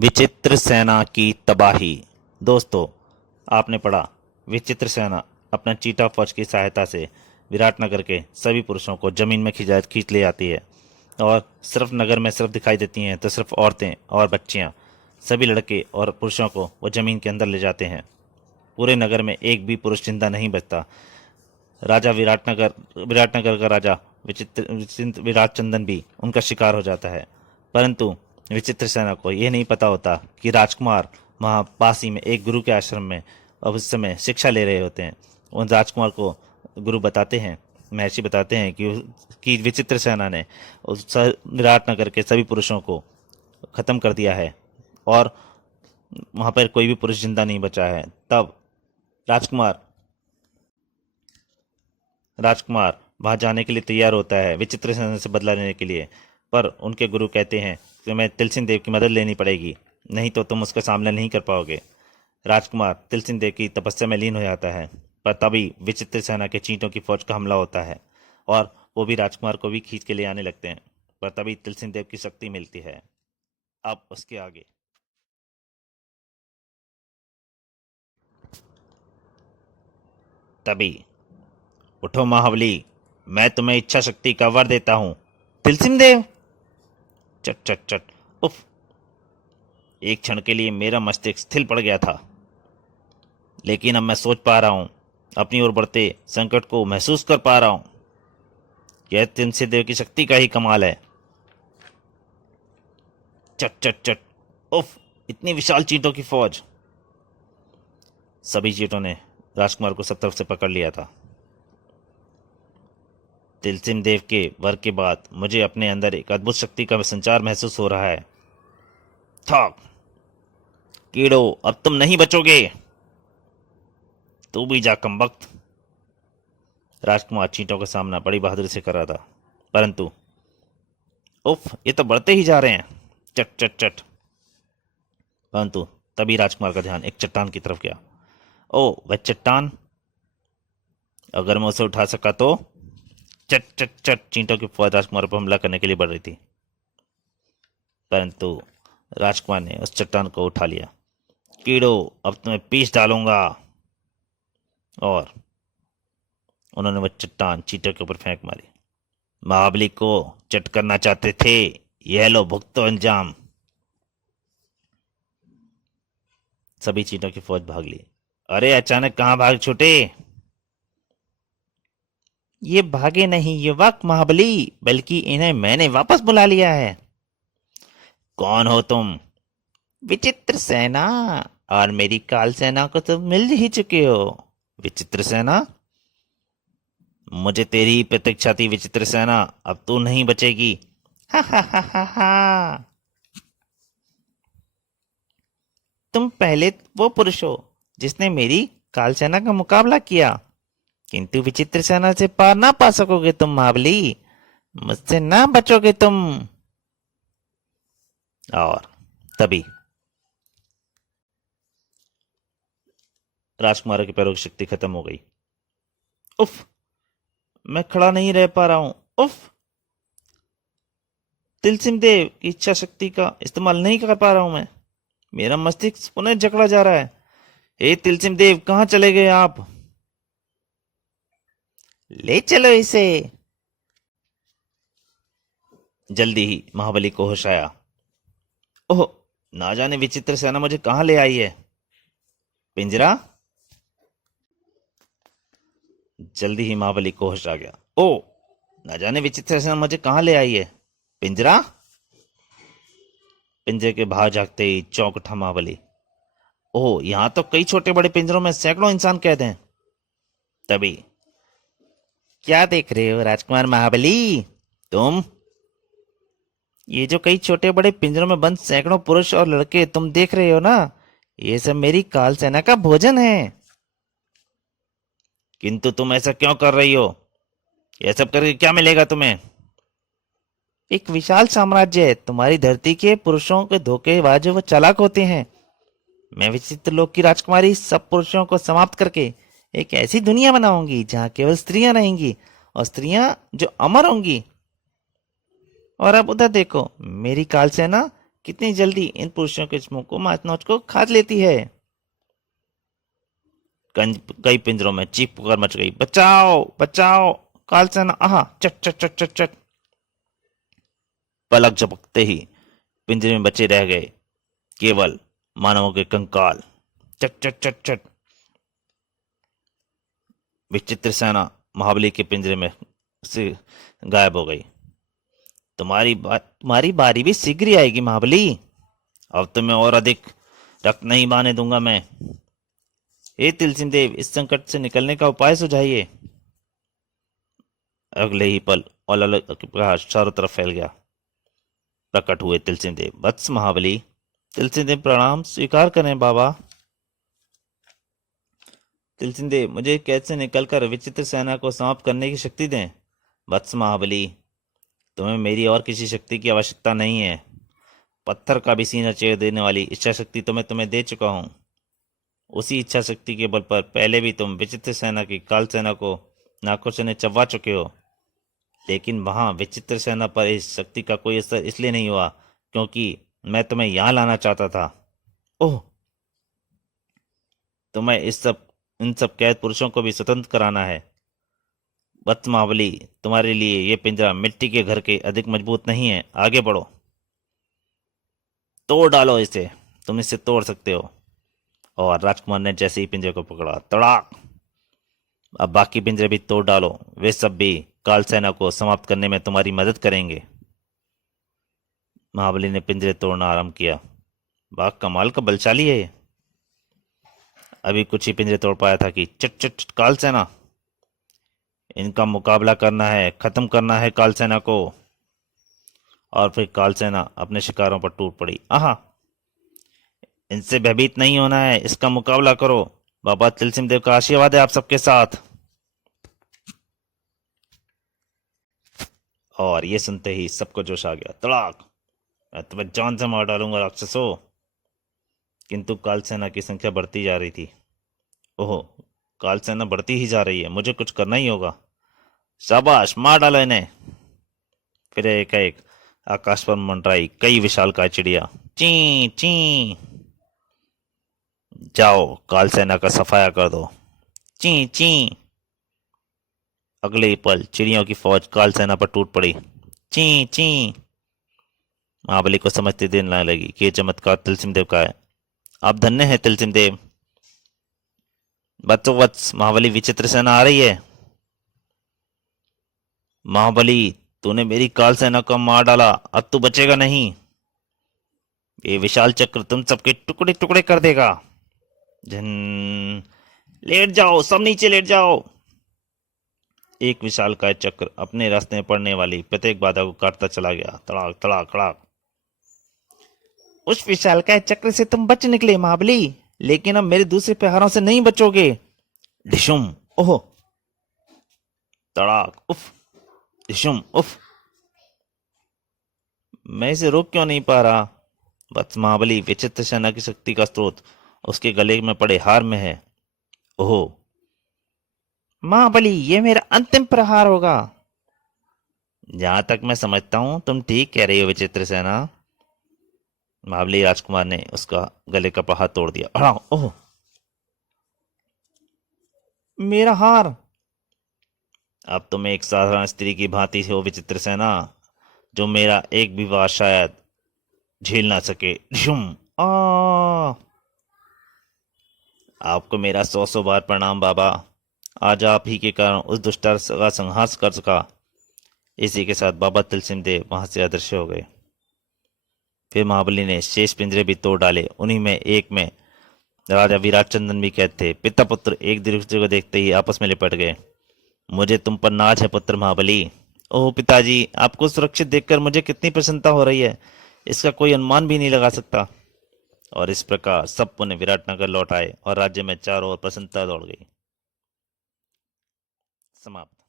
विचित्र सेना की तबाही। दोस्तों, आपने पढ़ा, विचित्र सेना अपना चीता फौज की सहायता से विराटनगर के सभी पुरुषों को जमीन में खींच ले आती है और सिर्फ नगर में सिर्फ दिखाई देती हैं तो सिर्फ औरतें और बच्चियां, सभी लड़के और पुरुषों को वो जमीन के अंदर ले जाते हैं। पूरे नगर में एक भी पुरुष जिंदा नहीं बचता। राजा विराटनगर का राजा विराट चंदन भी उनका शिकार हो जाता है। परंतु विचित्र सेना को यह नहीं पता होता कि राजकुमार वहाँ पास ही में एक गुरु के आश्रम में अब उस समय शिक्षा ले रहे होते हैं। उन राजकुमार को गुरु बताते हैं, महर्षि बताते हैं कि विचित्र सेना ने विराटनगर के सभी पुरुषों को खत्म कर दिया है और वहाँ पर कोई भी पुरुष जिंदा नहीं बचा है। तब राजकुमार राजकुमार वहां जाने के लिए तैयार होता है विचित्र सेना से बदला लेने के लिए। पर उनके गुरु कहते हैं कि तुम्हें तिलसिन देव की मदद लेनी पड़ेगी, नहीं तो तुम उसका सामना नहीं कर पाओगे। राजकुमार तिलसिन देव की तपस्या में लीन हो जाता है। पर तभी विचित्र सेना के चींटों की फौज का हमला होता है और वो भी राजकुमार को भी खींच के ले आने लगते हैं। पर तभी तिलसिन देव की शक्ति मिलती है। अब उसके आगे तभी उठो महाबली, मैं तुम्हें इच्छा शक्ति का वर देता हूं। तिलसिम देव, चट चट चट, उफ। एक क्षण के लिए मेरा मस्तिष्क स्थिर पड़ गया था, लेकिन अब मैं सोच पा रहा हूं, अपनी ओर बढ़ते संकट को महसूस कर पा रहा हूं। यह तिलसिम देव की शक्ति का ही कमाल है। चट चट चट, उफ। इतनी विशाल चींटों की फौज। सभी चींटों ने राजकुमार को सब तरफ से पकड़ लिया था। तिलसिम देव के वर के बाद मुझे अपने अंदर एक अद्भुत शक्ति का संचार महसूस हो रहा है। थक कीड़ो, अब तुम नहीं बचोगे। तू भी जा कमबख्त। राजकुमार चींटों का सामना बड़ी बहादुरी से कर रहा था, परंतु उफ, ये तो बढ़ते ही जा रहे हैं। चट चट चट। परंतु तभी राजकुमार का ध्यान एक चट्टान की तरफ गया। ओ वह चट्टान, अगर मैं उसे उठा सका तो। चट चट चट, चींटों की फौज राजकुमार पर हमला करने के लिए बढ़ रही थी, परंतु राजकुमार ने उस चट्टान को उठा लिया। कीड़ो, अब तुम्हें पीस डालूंगा। और उन्होंने वह चट्टान चींटों के ऊपर फेंक मारी। महाबली को चट करना चाहते थे, यह लो भुगतो अंजाम। सभी चींटों की फौज भाग ली। अरे अचानक कहां भाग छूटे? ये भागे नहीं युवक महाबली, बल्कि इन्हें मैंने वापस बुला लिया है। कौन हो तुम? विचित्र सेना, और मेरी काल सेना को तो मिल ही चुके हो। विचित्र सेना? मुझे तेरी ही प्रतीक्षा थी विचित्र सेना, अब तू नहीं बचेगी। हा हा हा हा हा। तुम पहले वो पुरुष हो जिसने मेरी काल सेना का मुकाबला किया, किंतु विचित्र सेना से पार ना पा सकोगे तुम महाबली। मुझसे ना बचोगे तुम। और तभी राजकुमार के पैरों की शक्ति खत्म हो गई। उफ, मैं खड़ा नहीं रह पा रहा हूं। उफ, तिलसिम देव की इच्छा शक्ति का इस्तेमाल नहीं कर पा रहा हूं मैं। मेरा मस्तिष्क पुनः जकड़ा जा रहा है। हे तिलसिम देव, कहां चले गए आप? ले चलो इसे। जल्दी ही महाबली को होश आया। ओह, ना जाने विचित्र सेना मुझे कहां ले आई है। पिंजरा। जल्दी ही महाबली को होश आ गया। ओ, ना जाने विचित्र सेना मुझे कहां ले आई है। पिंजरा। पिंजरे के बाहर झांकते ही चौंक उठा महाबली। ओह, यहां तो कई छोटे बड़े पिंजरों में सैकड़ों इंसान कैद हैं। तभी, क्या देख रहे हो राजकुमार महाबली? तुम, ये जो कई छोटे बड़े पिंजरों में बंद सैकड़ों पुरुष और लड़के तुम देख रहे हो ना, ये सब मेरी काल सेना का भोजन है। किंतु तुम ऐसा क्यों कर रही हो? यह सब करके क्या मिलेगा तुम्हें? एक विशाल साम्राज्य है। तुम्हारी धरती के पुरुषों के धोखेबाज वो चालाक होते हैं। मैं विचित्र लोक की राजकुमारी सब पुरुषों को समाप्त करके एक ऐसी दुनिया बनाऊंगी जहां केवल स्त्रियां रहेंगी, और स्त्रियां जो अमर होंगी। और अब उधर देखो, मेरी काल सेना कितनी जल्दी इन पुरुषों के मुंह को माच नोच को खा लेती है। कई पिंजरों में चीख पुकार मच गई, बचाओ बचाओ, कालसेना आहा, चट चट चट चट चट। पलक झपकते ही पिंजरे में बचे रह गए केवल मानवों के कंकाल। चट चट चट चट। विचित्र सेना महाबली के पिंजरे में से गायब हो गई। तुम्हारी बारी भी शीघ्र ही आएगी महाबली। अब तुम्हें और अधिक रक्त नहीं बहने दूंगा मैं। हे तिलसिम देव, इस संकट से निकलने का उपाय सुझाइए। अगले ही पल और प्रकाश चारों तरफ फैल गया। प्रकट हुए तिलसिम देव। वत्स महाबली। तिलसिम देव प्रणाम, स्वीकार करें बाबा। तिलसिम देव, मुझे कैद से निकलकर विचित्र सेना को समाप्त करने की शक्ति दें। वत्स महाबली, तुम्हें मेरी और किसी शक्ति की आवश्यकता नहीं है। पत्थर का भी सीना चीर देने वाली इच्छा शक्ति तो मैं तुम्हें दे चुका हूं। उसी इच्छा शक्ति के बल पर पहले भी तुम विचित्र सेना की काल सेना को नाकों से चबा चुके हो, लेकिन वहां विचित्र सेना पर इस शक्ति का कोई असर इसलिए नहीं हुआ क्योंकि मैं तुम्हें यहां लाना चाहता था। ओह, तुम्हें इन सब कैद पुरुषों को भी स्वतंत्र कराना है। वत्स महाबली, तुम्हारे लिए यह पिंजरा मिट्टी के घर के अधिक मजबूत नहीं है। आगे बढ़ो, तोड़ डालो इसे। तुम इसे तोड़ सकते हो। और राजकुमार ने जैसे ही पिंजरे को पकड़ा, तड़ाक। अब बाकी पिंजरे भी तोड़ डालो। वे सब भी काल सेना को समाप्त करने में तुम्हारी मदद करेंगे। महाबली ने पिंजरे तोड़ना आरंभ किया। बाघ कमाल का बलशाली है ये। अभी कुछ ही पिंजरे तोड़ पाया था कि चट चट, काल सेना, इनका मुकाबला करना है, खत्म करना है काल सेना को। और फिर काल सेना अपने शिकारों पर टूट पड़ी। आहा, इनसे भयभीत नहीं होना है, इसका मुकाबला करो। बाबा तिलसिम देव का आशीर्वाद है आप सबके साथ। और ये सुनते ही सबको जोश आ गया। तड़ाक, मैं तुम्हें जान से मार डालूंगा राक्षसों। किंतु काल सेना की संख्या बढ़ती जा रही थी। ओहो, काल सेना बढ़ती ही जा रही है, मुझे कुछ करना ही होगा। शाबाश, मार डालो इन्हें। फिर एक आकाश पर मंडराई कई विशालकाय चिड़िया। ची ची। जाओ, काल सेना का सफाया कर दो। ची ची। अगले ही पल चिड़ियों की फौज काल सेना पर टूट पड़ी। ची ची। महाबली को समझते देर न लगी कि यह चमत्कार तिलसिम देव का है। आप धन्य हैं तिलसिम देव। बच्चों, वत्स महाबली, विचित्र सेना आ रही है। महाबली, तूने मेरी काल सेना को मार डाला, अब तू बचेगा नहीं। ये विशाल चक्र तुम सबके टुकड़े टुकड़े कर देगा। झन। लेट जाओ, सब नीचे लेट जाओ। एक विशालकाय चक्र अपने रास्ते में पड़ने वाली प्रत्येक बाधा को काटता चला गया। तड़ाक तड़ाक तड़ाक। उस विशालकाय चक्र से तुम बच निकले महाबली, लेकिन अब मेरे दूसरे प्रहारों से नहीं बचोगे। डिशुम। ओहो। तड़ाक। उफ। डिशुम। उफ। मैं इसे रोक क्यों नहीं पा रहा। बस महाबली, विचित्र सेना की शक्ति का स्रोत उसके गले में पड़े हार में है। ओहो। महाबली, ये मेरा अंतिम प्रहार होगा। जहां तक मैं समझता हूं तुम ठीक कह रही हो विचित्र सेना। महाबली राजकुमार ने उसका गले का प्रहार तोड़ दिया। ओह, मेरा हार। अब तुम एक साधारण स्त्री की भांति हो विचित्र सेना, जो मेरा एक भी वार शायद झेल ना सके। झुम। आपको मेरा 100 बार प्रणाम बाबा। आज आप ही के कारण उस दुष्टर का संहार कर सका। इसी के साथ बाबा तिलसिम देव वहां से अदृश्य हो गए। फिर महाबली ने शेष पिंजरे भी तोड़ डाले। उन्हीं में एक में राजा विराट चंद्रन भी कैद थे। पिता पुत्र एक दूसरे को देखते ही आपस में लिपट गए। मुझे तुम पर नाज है पुत्र महाबली। ओह पिताजी, आपको सुरक्षित देखकर मुझे कितनी प्रसन्नता हो रही है, इसका कोई अनुमान भी नहीं लगा सकता। और इस प्रकार सब पुण्य विराटनगर लौट आए और राज्य में चारों ओर प्रसन्नता दौड़ गई। समाप्त।